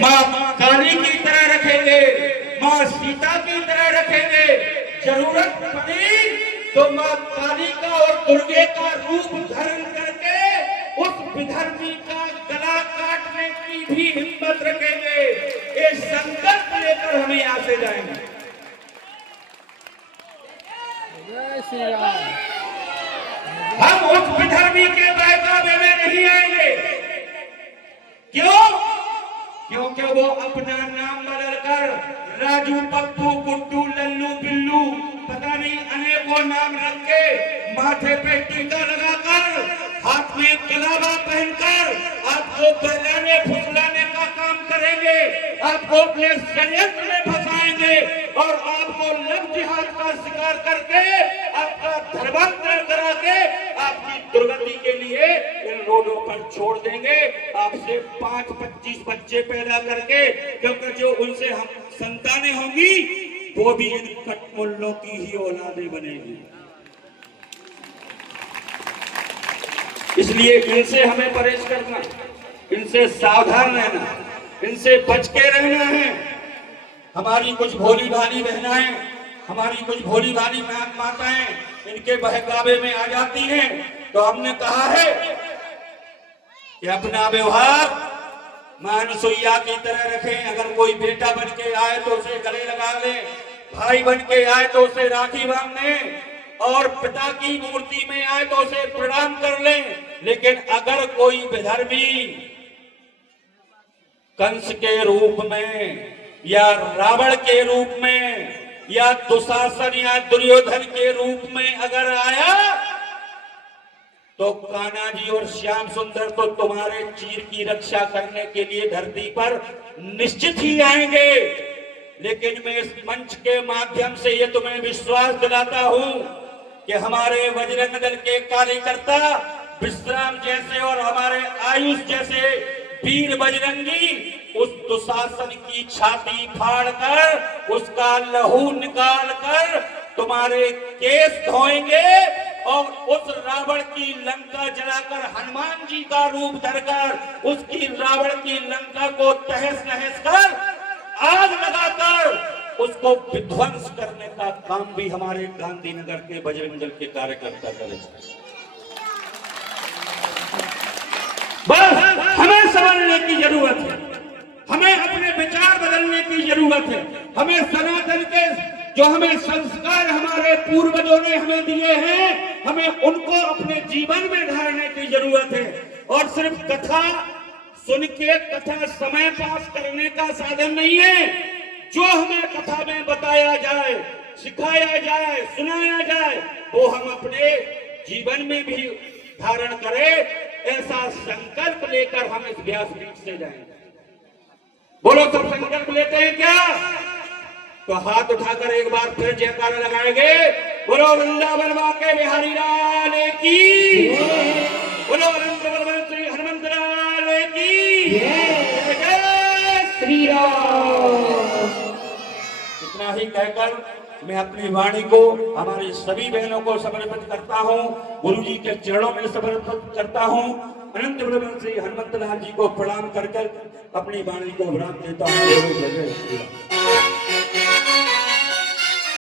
माँ काली की तरह रखेंगे, माँ सीता की तरह रखेंगे। जरूरत पड़ी तो माँ काली का और दुर्गे का रूप धारण करके उस विधर्मी का गला काटने की भी हिम्मत रखेंगे। ये संकल्प लेकर हमें यहाँ से जाएंगे। जय श्री राम। हम उस विधर्मी के बहकावे में नहीं आएंगे। क्यों? क्योंकि वो अपना नाम बदलकर राजू, पप्पू, गुड्डू, लल्लू, बिल्लू, पता नहीं अनेकों नाम रख के माथे पे टीका लगाकर हाथ में कलावा पहनकर आपको बहलाने फुसलाने का काम करेंगे, आपको अपने षड्यंत्र में फंसाएंगे और आपको लव जिहाद का शिकार करके आपका धर्मांतरण करा के आपकी दुर्गति के लिए इन रोडों पर छोड़ देंगे। आपसे 5-25 बच्चे पैदा करके, क्योंकि जो उनसे हम संतानें होंगी वो भी इन कटमुल्लों की ही औलादें बनेगी। इसलिए इनसे हमें परहेज करना, इनसे सावधान रहना, इनसे बच के रहना है। हमारी कुछ भोली भाली बहनाएं, हमारी कुछ भोली भाली माताएं इनके बहकावे में आ जाती हैं, तो हमने कहा है कि अपना व्यवहार मां अनुसुईया की तरह रखें। अगर कोई बेटा बन के आए तो उसे गले लगा लें, भाई बन के आए तो उसे राखी बांध लें, और पिता की मूर्ति में आए तो उसे प्रणाम कर लें। लेकिन अगर कोई विधर्मी कंस के रूप में या रावण के रूप में या दुशासन या दुर्योधन के रूप में अगर आया तो कान्हा जी और श्याम सुंदर तो तुम्हारे चीर की रक्षा करने के लिए धरती पर निश्चित ही आएंगे। लेकिन मैं इस मंच के माध्यम से ये तुम्हें विश्वास दिलाता हूं कि हमारे बजरंग दल के कार्यकर्ता विश्राम जैसे और हमारे आयुष जैसे वीर बजरंगी उस दुशासन की छाती फाड़कर उसका लहू निकालकर तुम्हारे केस धोएंगे और उस रावण की लंका जलाकर हनुमान जी का रूप धरकर उसकी रावण की लंका को तहस नहस कर आग लगाकर उसको विध्वंस करने का काम भी हमारे गांधीनगर के बजरंग दल के कार्यकर्ता करेंगे। बस हमें समझने की जरूरत है, हमें अपने विचार बदलने की जरूरत है। हमें सनातन के जो हमें संस्कार हमारे पूर्वजों ने हमें दिए हैं, हमें उनको अपने जीवन में ढालने की जरूरत है। और सिर्फ कथा सुन के कथा समय पास करने का साधन नहीं है। जो हमें कथा में बताया जाए, सिखाया जाए, सुनाया जाए, वो हम अपने जीवन में भी धारण करें। ऐसा संकल्प लेकर हम इस व्यासपीठ से जाएंगे। बोलो, सब संकल्प लेते हैं क्या? तो हाथ उठाकर एक बार फिर जयकारा लगाएंगे। बोलो वृंदावन के बिहारी लाल की, बोलो अनंत बलवंत श्री हनुमंत लाल की, जय श्री राम। इतना ही कहकर मैं अपनी वाणी को हमारी सभी बहनों को समर्पित करता हूँ, गुरु जी के चरणों में समर्पित करता हूँ। अनंत बलवंत श्री हनुमंत लाल जी को प्रणाम कर अपनी वाणी को विराम देता हूँ।